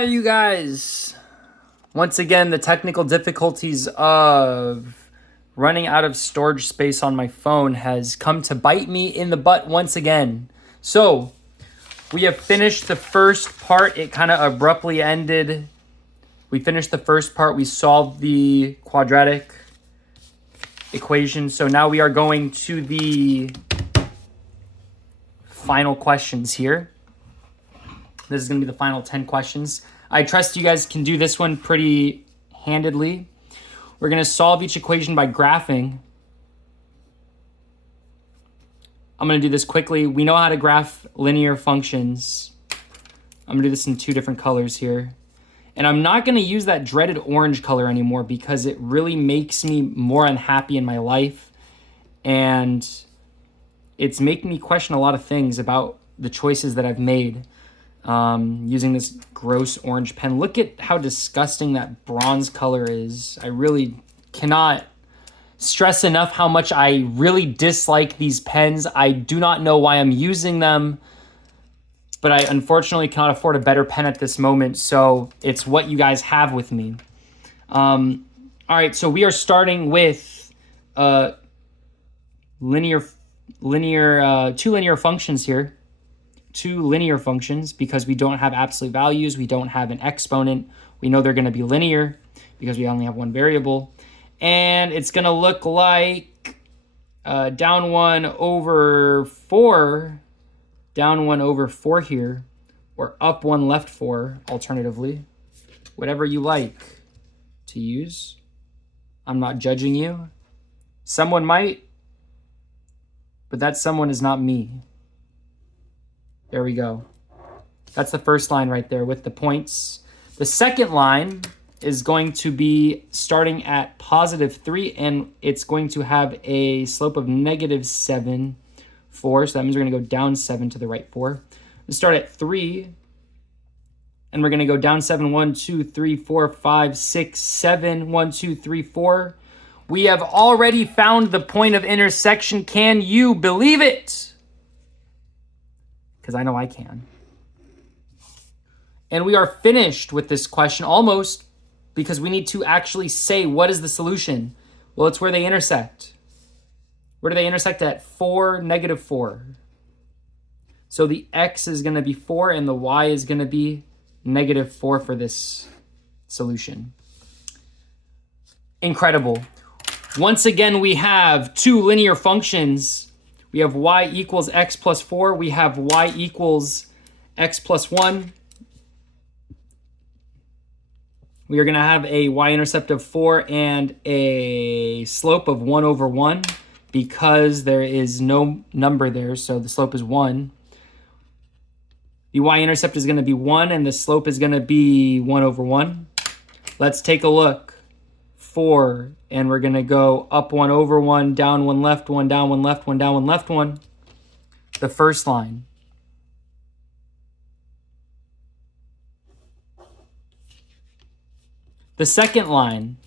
You guys. Once again, the technical difficulties of running out of storage space on my phone has come to bite me in the butt once again. So, we have finished the first part. It kind of abruptly ended. We finished the first part. We solved the quadratic equation. So now we are going to the final questions here. This is going to be the final 10 questions. I trust you guys can do this one pretty handedly. We're going to solve each equation by graphing. I'm going to do this quickly. We know how to graph linear functions. I'm going to do this in two different colors here. And I'm not going to use that dreaded orange color anymore because it really makes me more unhappy in my life. And it's making me question a lot of things about the choices that I've made. Using this gross orange pen. Look at how disgusting that bronze color is. I really cannot stress enough how much I really dislike these pens. I do not know why I'm using them, but I unfortunately cannot afford a better pen at this moment, so it's what you guys have with me. All right, so we are starting with two linear functions here. Two linear functions because we don't have absolute values. We don't have an exponent. We know they're going to be linear because we only have one variable. And it's going to look like down 1 over 4 here, or up 1 left 4 alternatively. Whatever you like to use. I'm not judging you. Someone might, but that someone is not me. There we go. That's the first line right there with the points. The second line is going to be starting at positive 3, and it's going to have a slope of negative 7, 4. So that means we're going to go down 7 to the right 4. We start at 3, and we're going to go down 7, 1, 2, 3, 4, 5, 6, 7, 1, 2, 3, 4. We have already found the point of intersection. Can you believe it? Because I know I can. And we are finished with this question almost, because we need to actually say what is the solution. Well, it's where they intersect. Where do they intersect at? 4, negative 4. So the x is going to be 4 and the y is going to be negative 4 for this solution. Incredible. Once again, we have two linear functions. We have y equals x plus 4. We have y equals x plus 1. We are going to have a y-intercept of 4 and a slope of 1 over 1 because there is no number there, so the slope is 1. The y-intercept is going to be 1 and the slope is going to be 1 over 1. Let's take a look. 4, and we're going to go up 1 over 1, down 1 left 1, down 1 left 1, down 1 left 1. The first line. The second line.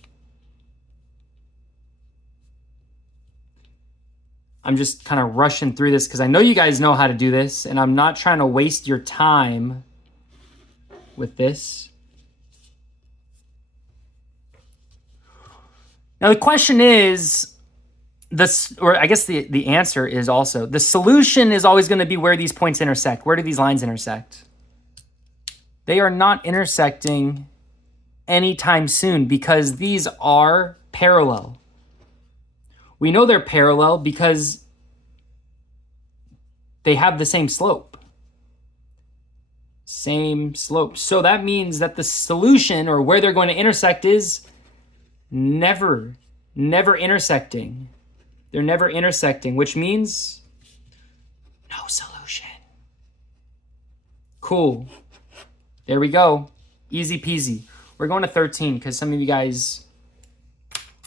I'm just kind of rushing through this because I know you guys know how to do this, and I'm not trying to waste your time with this. Now the question is, or I guess the answer is also, the solution is always going to be where these points intersect. Where do these lines intersect? They are not intersecting anytime soon because these are parallel. We know they're parallel because they have the same slope. Same slope. So that means that the solution, or where they're going to intersect, is never intersecting. They're never intersecting, which means no solution. Cool. There we go. Easy peasy. We're going to 13 because some of you guys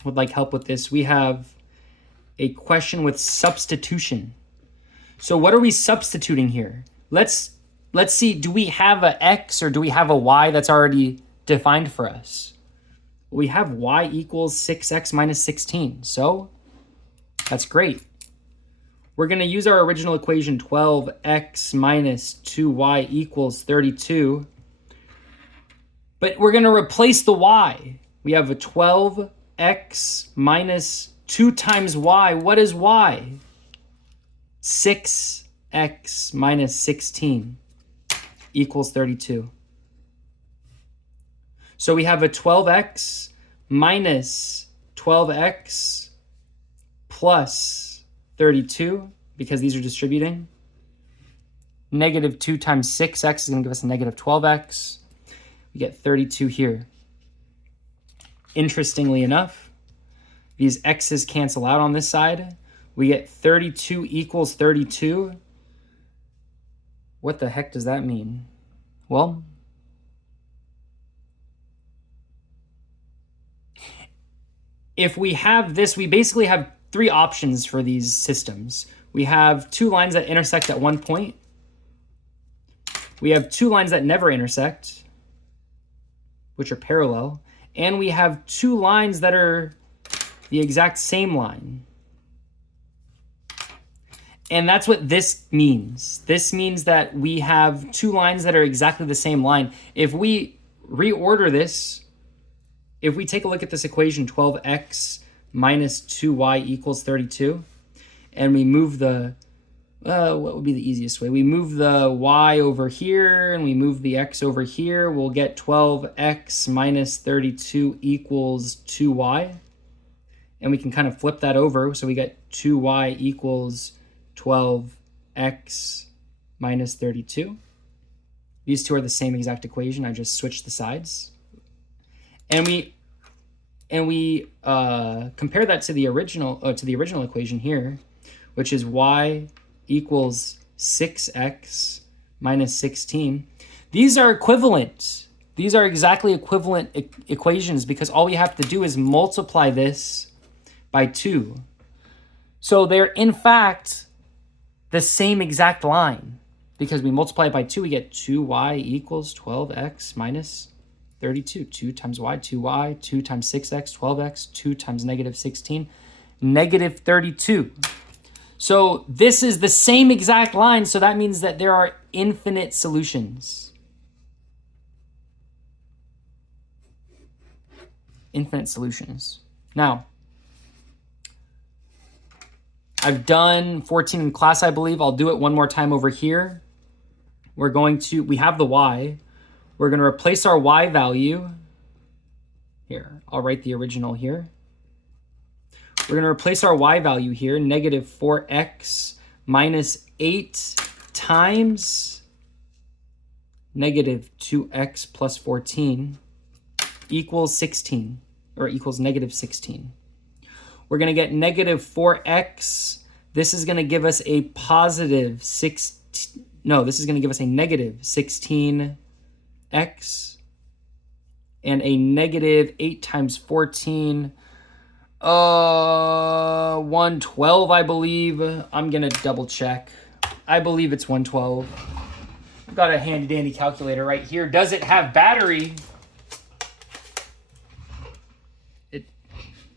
would like help with this. We have a question with substitution. So what are we substituting here? Let's see, do we have a x or do we have a y that's already defined for us? We have y equals 6x minus 16. So that's great. We're going to use our original equation, 12x minus 2y equals 32. But we're going to replace the y. We have a 12x minus 2 times y. What is y? 6x minus 16 equals 32. So we have a 12x minus 12x plus 32, because these are distributing. Negative 2 times 6x is going to give us a negative 12x. We get 32 here. Interestingly enough, these x's cancel out on this side. We get 32 equals 32. What the heck does that mean? Well, if we have this, we basically have 3 options for these systems. We have 2 lines that intersect at one point. We have 2 lines that never intersect, which are parallel. And we have 2 lines that are the exact same line. And that's what this means. This means that we have 2 lines that are exactly the same line. If we reorder this, if we take a look at this equation, 12x minus 2y equals 32, and we move the, what would be the easiest way? We move the y over here, and we move the x over here, we'll get 12x minus 32 equals 2y. And we can kind of flip that over, so we get 2y equals 12x minus 32. These two are the same exact equation. I just switched the sides. And we compare that to the original equation here, which is y equals 6x minus 16. These are equivalent. These are exactly equivalent equations, because all we have to do is multiply this by 2. So they're in fact the same exact line, because we multiply it by 2, we get 2y equals 12x minus 32. 2 times y, 2y, 2 times 6x, 12x, 2 times negative 16, negative 32. So this is the same exact line, so that means that there are infinite solutions. Infinite solutions. Now, I've done 14 in class, I believe. I'll do it one more time over here. We have the y. We're going to replace our y value. Here, I'll write the original here. We're going to replace our y value here, negative 4x minus 8 times negative 2x plus 14 equals 16, or equals negative 16. We're going to get negative 4x. This is going to give us a positive 6. No, this is going to give us a negative 16x. And a negative 8 times 14. 112, I believe. I'm going to double check. I believe it's 112. I've got a handy dandy calculator right here. Does it have battery?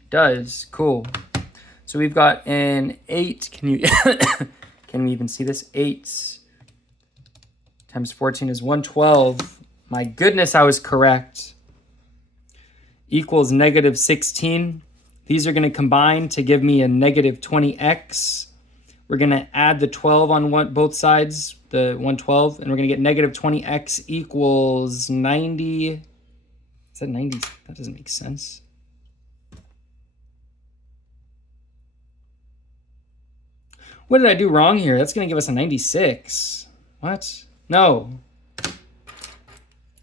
Does. Cool. So we've got an 8. Can we even see this? 8 times 14 is 112. My goodness, I was correct. Equals negative 16. These are going to combine to give me a negative 20x. We're going to add the 12 on both sides, the 112, and we're going to get negative 20x equals 90. Is that 90? That doesn't make sense. What did I do wrong here? That's going to give us a 96. What? No.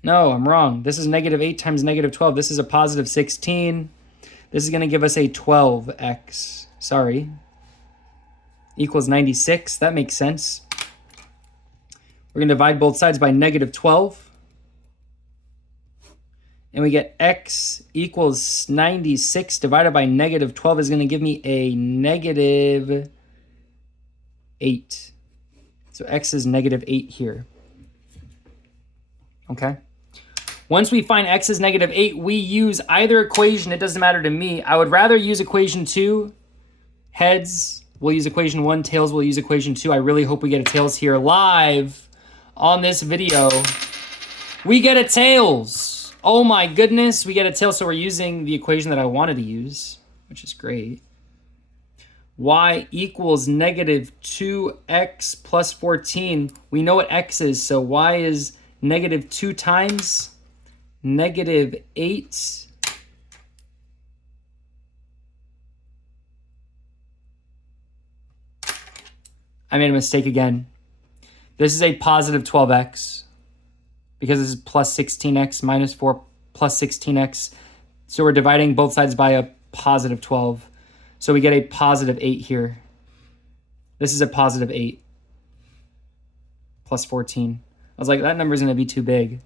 No, I'm wrong. This is negative 8 times negative 12. This is a positive 16. This is going to give us a 12x. Sorry. Equals 96. That makes sense. We're going to divide both sides by negative 12. And we get x equals 96 divided by negative 12 is going to give me a negative 8. So x is negative 8 here. Okay. Once we find x is negative 8, we use either equation. It doesn't matter to me. I would rather use equation 2. Heads, we'll use equation 1. Tails, we'll use equation 2. I really hope we get a tails here live on this video. We get a tails. Oh my goodness, we get a tail, so we're using the equation that I wanted to use, which is great. Y equals negative 2x plus 14. We know what x is, so y is negative 2 times negative 8. I made a mistake again. This is a positive 12x because this is plus 16x minus 4 plus 16x. So we're dividing both sides by a positive 12. So we get a positive 8 here. This is a positive 8 plus 14. I was like, that number is going to be too big.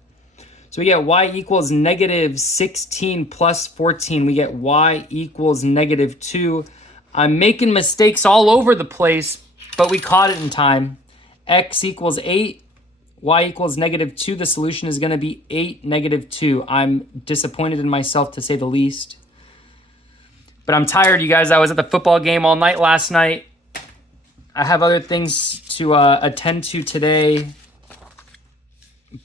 So we get y equals negative 16 plus 14. We get y equals negative 2. I'm making mistakes all over the place, but we caught it in time. X equals 8. Y equals negative 2. The solution is going to be 8, negative 2. I'm disappointed in myself, to say the least. But I'm tired, you guys. I was at the football game all night last night. I have other things to attend to today.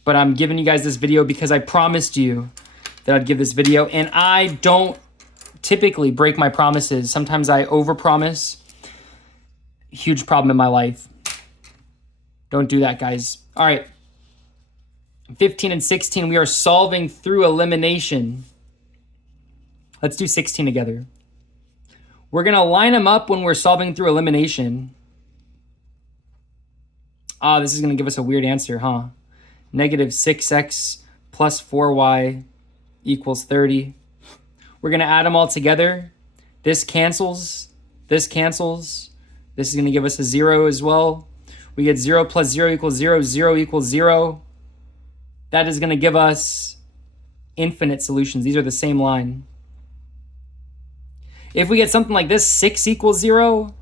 But I'm giving you guys this video because I promised you that I'd give this video. And I don't typically break my promises. Sometimes I overpromise. Huge problem in my life. Don't do that, guys. All right. 15 and 16, we are solving through elimination. Let's do 16 together. We're going to line them up when we're solving through elimination. This is going to give us a weird answer, huh? Negative 6x plus 4y equals 30. We're going to add them all together. This cancels. This cancels. This is going to give us a 0 as well. We get 0 plus 0 equals 0. 0 equals 0. That is going to give us infinite solutions. These are the same line. If we get something like this, 6 equals 0,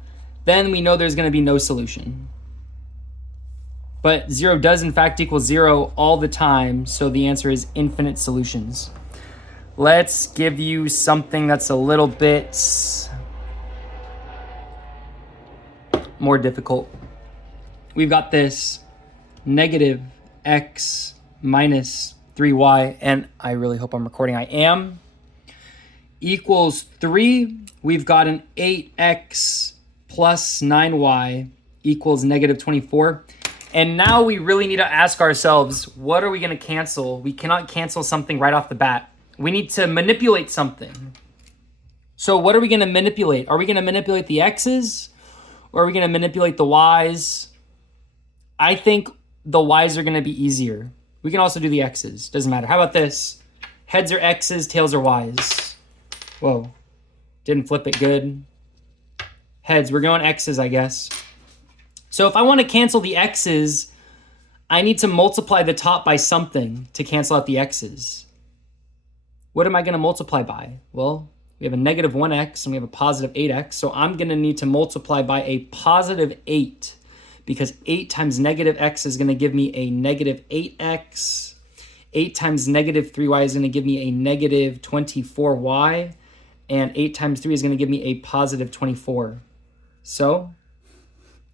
then we know there's going to be no solution. But 0 does in fact equal 0 all the time, so the answer is infinite solutions. Let's give you something that's a little bit more difficult. We've got this negative x minus 3y, and I really hope I'm recording. I am. Equals 3. We've got an 8x plus 9y equals negative 24. And now we really need to ask ourselves, what are we going to cancel? We cannot cancel something right off the bat. We need to manipulate something. So what are we going to manipulate? Are we going to manipulate the x's? Or are we going to manipulate the y's? I think the y's are going to be easier. We can also do the x's. Doesn't matter. How about this? Heads are x's, tails are y's. Whoa. Didn't flip it good. Heads. We're going x's, I guess. So if I want to cancel the x's, I need to multiply the top by something to cancel out the x's. What am I going to multiply by? Well, we have a negative 1x and we have a positive 8x. So I'm going to need to multiply by a positive 8 because 8 times negative x is going to give me a negative 8x. 8 times negative 3y is going to give me a negative 24y. And 8 times 3 is going to give me a positive 24. So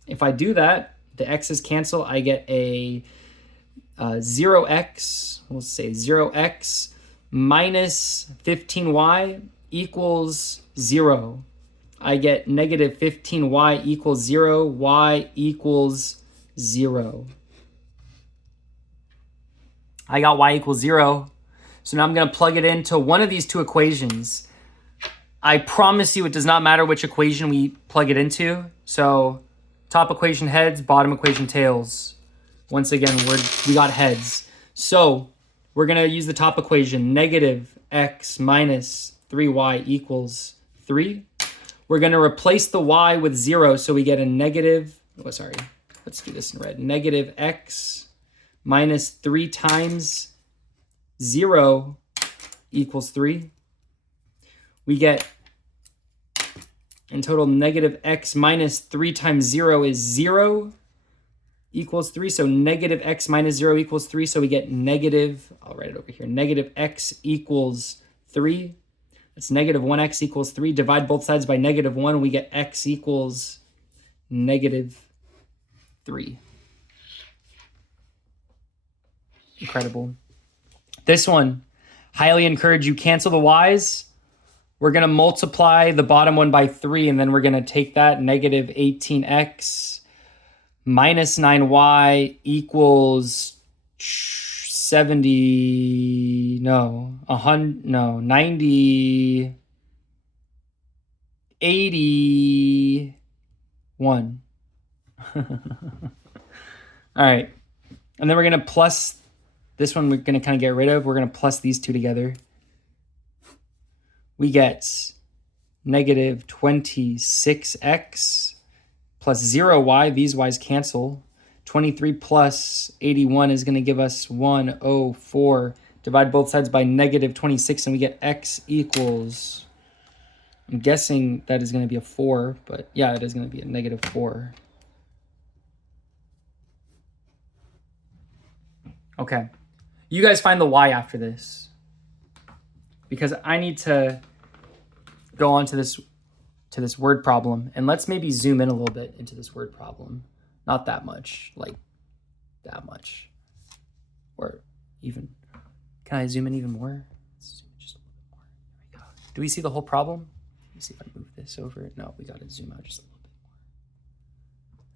if I do that, the x's cancel. I get a 0x, we'll say 0x minus 15y equals 0. I get negative 15y equals 0, y equals 0. I got y equals 0. So now I'm going to plug it into one of these two equations. I promise you it does not matter which equation we plug it into. So top equation heads, bottom equation tails. Once again, we got heads. So we're going to use the top equation. Negative x minus 3y equals 3. We're going to replace the y with 0. So we get a negative, let's do this in red. Negative x minus 3 times 0 equals 3. We get, in total, negative x minus 3 times 0 is 0 equals 3. So negative x minus 0 equals 3. So we get negative, I'll write it over here, negative x equals 3. That's negative 1x equals 3. Divide both sides by negative 1. We get x equals negative 3. Incredible. This one, highly encourage you cancel the y's. We're going to multiply the bottom one by 3, and then we're going to take that negative 18x minus 9y equals 70, no, 100, no, 90, 81. All right. And then we're going to plus this one, we're going to kind of get rid of. We're going to plus these two together. We get negative 26x plus 0y. These y's cancel. 23 plus 81 is going to give us 104. Divide both sides by negative 26, and we get x equals, I'm guessing that is going to be a 4, but yeah, it is going to be a negative 4. Okay. You guys find the y after this, because I need to go on to this word problem, and let's maybe zoom in a little bit into this word problem. Not that much, like that much, or even, can I zoom in even more? Let's zoom in just a little bit more. There we go. Do we see the whole problem? Let me see if I move this over. No, we got to zoom out just a little bit more.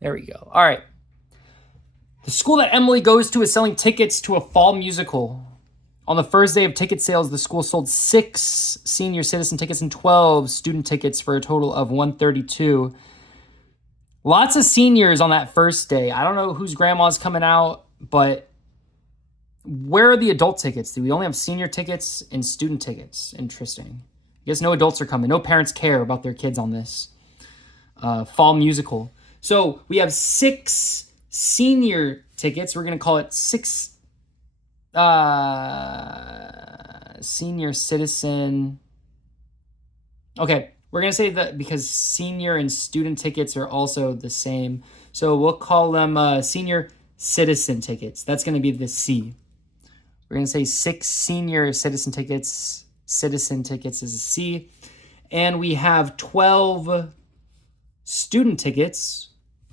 There we go. All right. The school that Emily goes to is selling tickets to a fall musical. On the first day of ticket sales, the school sold 6 senior citizen tickets and 12 student tickets for a total of 132. Lots of seniors on that first day. I don't know whose grandma's coming out, but where are the adult tickets? Do we only have senior tickets and student tickets? Interesting. I guess no adults are coming. No parents care about their kids on this fall musical. So we have 6 senior tickets. We're going to call it 6 senior citizen. Okay, we're going to say that because senior and student tickets are also the same. So we'll call them senior citizen tickets. That's going to be the C. We're going to say 6 senior citizen tickets. Citizen tickets is a C. And we have 12 student tickets.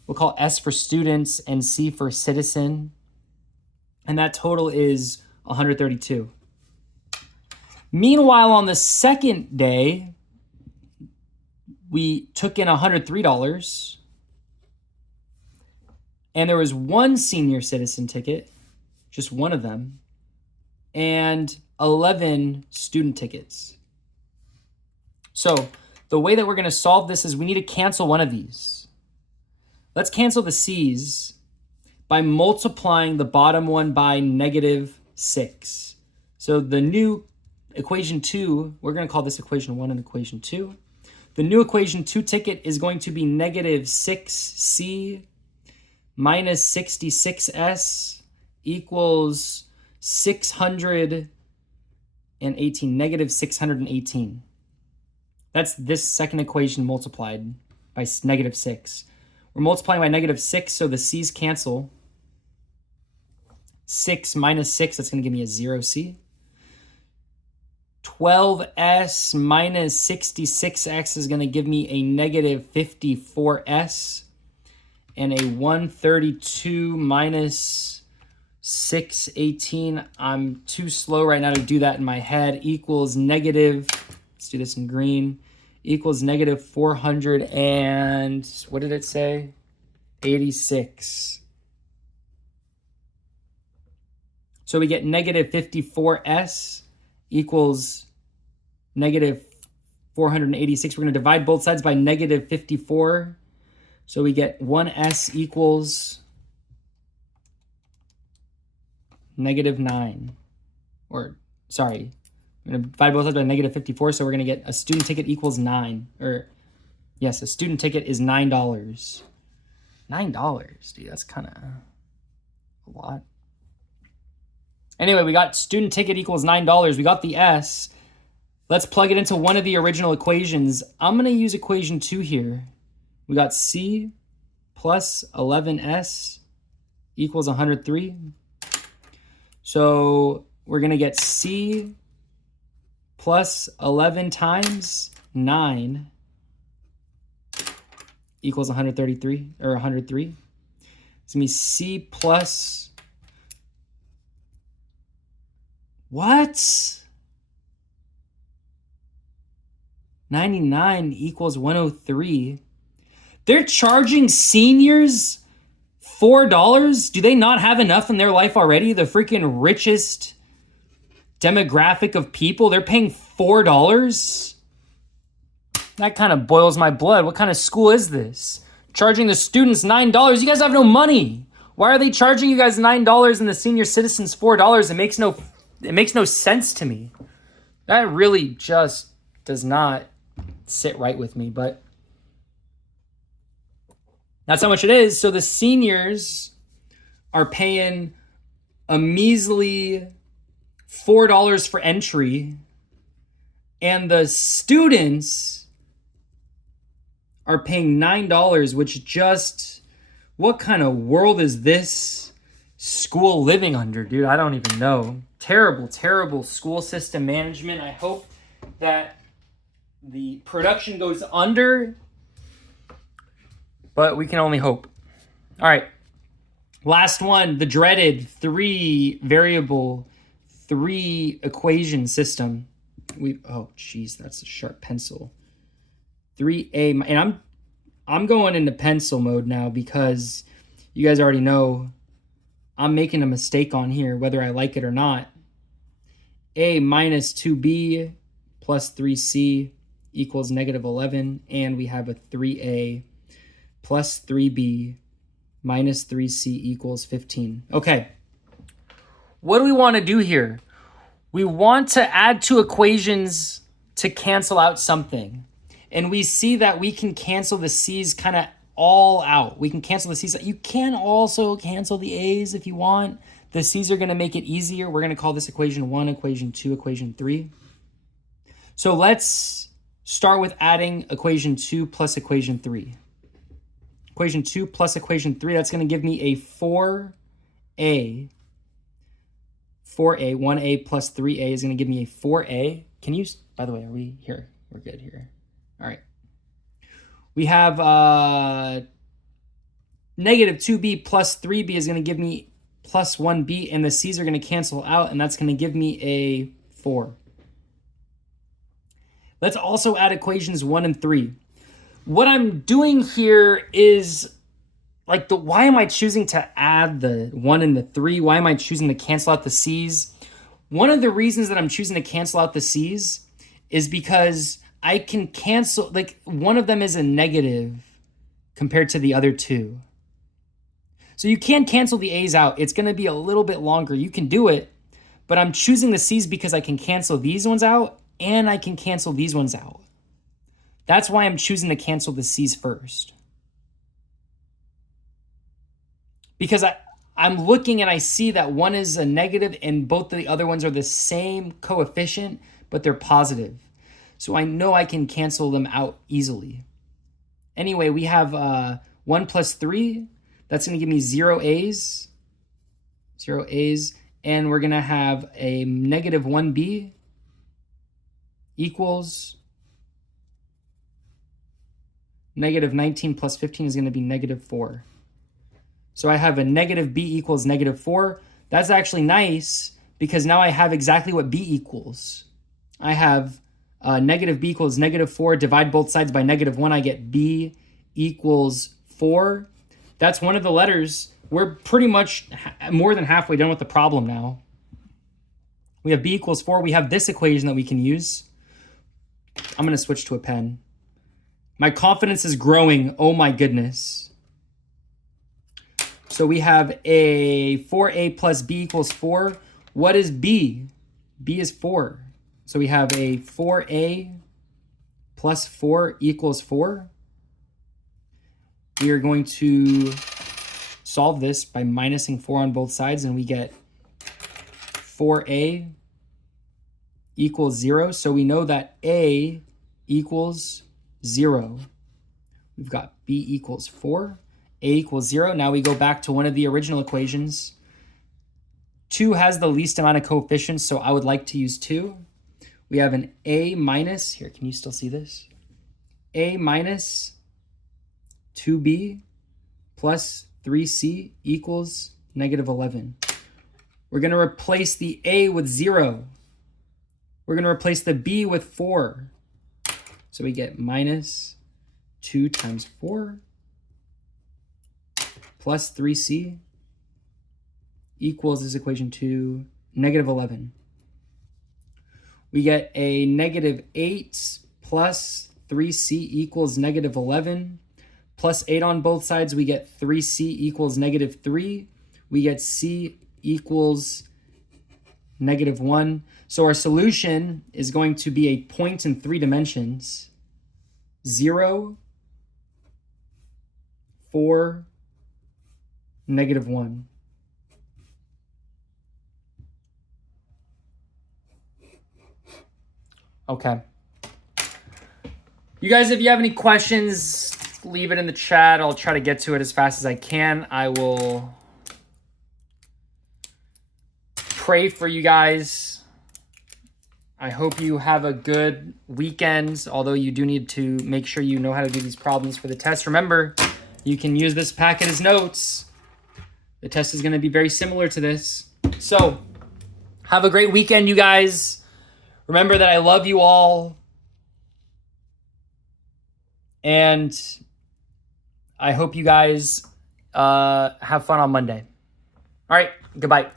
We'll call S for students and C for citizen. And that total is 132. Meanwhile, on the second day, we took in $103. And there was 1 senior citizen ticket, just one of them, and 11 student tickets. So the way that we're going to solve this is we need to cancel one of these. Let's cancel the C's by multiplying the bottom one by negative 6. So the new equation 2, we're going to call this equation 1 and equation 2. The new equation 2 ticket is going to be negative 6C minus 66S equals 618, negative 618. That's this second equation multiplied by negative 6. We're multiplying by negative 6, so the C's cancel. 6 minus 6, that's going to give me a 0C. 12S minus 66X is going to give me a negative 54S. And a 132 minus 618, I'm too slow right now to do that in my head, equals negative, let's do this in green, equals negative 400 and, what did it say? 86. So we get negative 54S equals negative 486. We're going to divide both sides by negative 54. So we get 1S equals negative 9. Or, sorry, I'm going to divide both sides by negative 54. So we're going to get a student ticket equals 9. Or, yes, a student ticket is $9. $9, dude, that's kind of a lot. Anyway, we got student ticket equals $9. We got the S. Let's plug it into one of the original equations. I'm going to use equation 2 here. We got C plus 11S equals 103. So we're going to get C plus 11 times 9 equals 133, or 103. It's going to be C plus... What? 99 equals 103. They're charging seniors $4? Do they not have enough in their life already? The freaking richest demographic of people, they're paying $4? That kind of boils my blood. What kind of school is this? Charging the students $9. You guys have no money. Why are they charging you guys $9 and the senior citizens $4? It makes no sense to me. That really just does not sit right with me, but that's how much it is. So the seniors are paying a measly $4 for entry, and the students are paying $9, which just, what kind of world is this school living under, dude? I don't even know. Terrible, terrible school system management. I hope that the production goes under, but we can only hope. All right, last one, the dreaded 3-variable, 3-equation system. Oh, geez, that's a sharp pencil. 3A, and I'm going into pencil mode now because you guys already know I'm making a mistake on here, whether I like it or not. A minus 2B plus 3C equals negative 11, and we have a 3A plus 3B minus 3C equals 15. Okay, what do we want to do here? We want to add two equations to cancel out something. And we see that we can cancel the C's kind of all out. We can cancel the C's. You can also cancel the A's if you want. The C's are going to make it easier. We're going to call this equation 1, equation 2, equation 3. So let's start with adding equation 2 plus equation 3. Equation 2 plus equation 3, that's going to give me a 4A. 4A, 1A plus 3A is going to give me a 4A. Can you, by the way, are we here? We're good here. All right. We have negative 2B plus 3B is going to give me plus 1B, and the C's are going to cancel out, and that's going to give me a 4. Let's also add equations 1 and 3. What I'm doing here is, like, why am I choosing to add the 1 and the 3? Why am I choosing to cancel out the C's? One of the reasons that I'm choosing to cancel out the C's is because I can cancel, like, one of them is a negative compared to the other two. So you can cancel the A's out. It's going to be a little bit longer. You can do it, but I'm choosing the C's because I can cancel these ones out and I can cancel these ones out. That's why I'm choosing to cancel the C's first. Because I'm looking and I see that one is a negative and both of the other ones are the same coefficient, but they're positive. So I know I can cancel them out easily. Anyway, we have 1 plus 3. That's going to give me 0 A's. 0 A's. And we're going to have a negative 1B equals negative 19 plus 15 is going to be negative 4. So I have a negative B equals negative 4. That's actually nice because now I have exactly what B equals. I have negative B equals negative 4. Divide both sides by negative 1. I get B equals 4. That's one of the letters. We're pretty much more than halfway done with the problem now. We have B equals 4. We have this equation that we can use. I'm going to switch to a pen. My confidence is growing. Oh my goodness. So we have a 4A plus B equals 4. What is B? B is 4. So we have a 4A plus 4 equals 4. We are going to solve this by minusing 4 on both sides, and we get 4A equals 0. So we know that A equals 0. We've got B equals 4. A equals 0. Now we go back to one of the original equations. 2 has the least amount of coefficients, so I would like to use 2. We have an A minus, here, can you still see this? A minus 2B plus 3C equals negative 11. We're going to replace the A with 0. We're going to replace the B with 4. So we get minus 2 times 4 plus 3c equals this equation to negative 11. We get a negative 8 plus 3c equals negative 11. Plus 8 on both sides, we get 3c equals negative 3. We get c equals negative 1. So our solution is going to be a point in 3 dimensions. 0, 4, negative 1. Okay. You guys, if you have any questions, leave it in the chat. I'll try to get to it as fast as I can. I will pray for you guys. I hope you have a good weekend, although you do need to make sure you know how to do these problems for the test. Remember, you can use this packet as notes. The test is going to be very similar to this. So, have a great weekend, you guys. Remember that I love you all. And I hope you guys have fun on Monday. All right, goodbye.